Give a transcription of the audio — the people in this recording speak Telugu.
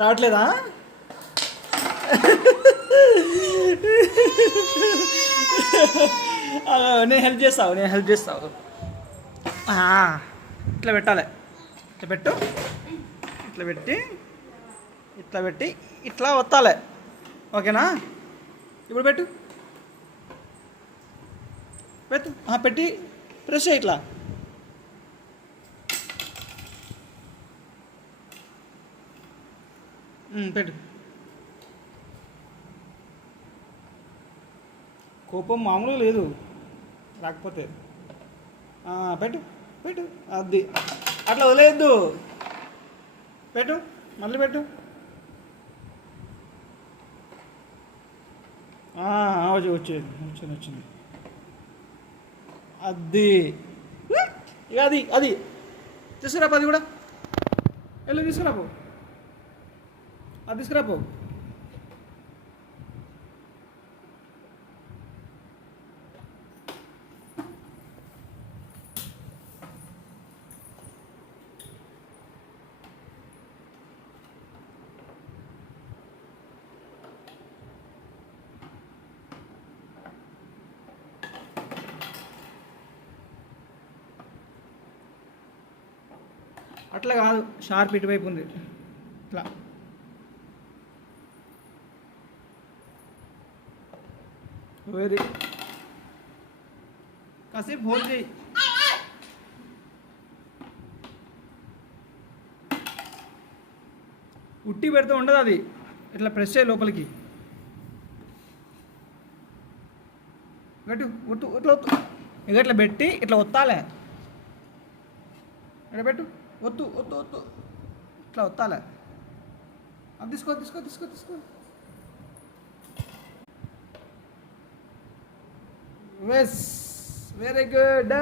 రావట్లేదా? నేను హెల్ప్ చేస్తావు. ఇట్లా పెట్టాలి. ఇట్లా పెట్టు. ఇట్లా పెట్టి ఇట్లా ఒత్తాలి. ఓకేనా? ఇప్పుడు పెట్టు. పెట్టి ప్రెస్ చేయి ఇట్లా. పెట్టు. కోపం మామూలుగా లేదు రాకపోతే. పెట్టు అది అట్లా వదిలేయద్దు. పెట్టు, మళ్ళీ పెట్టు. వచ్చింది. అది ఇక అది తీసుకురాపో. అది కూడా వెళ్ళి తీసుకురాపో. అది తీసుకురాపో. అట్లా కాదు, షార్ప్ ఇటువైపు ఉంది. ఇట్లా కాసేపు హోల్డ్ చేయి. ఉట్టి పెడితే ఉండదు అది. ఇట్లా ప్రెస్ చేయి లోపలికి. ఇట్లా ఇక ఇట్లా పెట్టి ఇట్లా ఒత్తాలే. ఇక్కడ పెట్టు. ఒత్తు. ఇట్లా ఒత్తాలే. అది తీసుకో. Very good.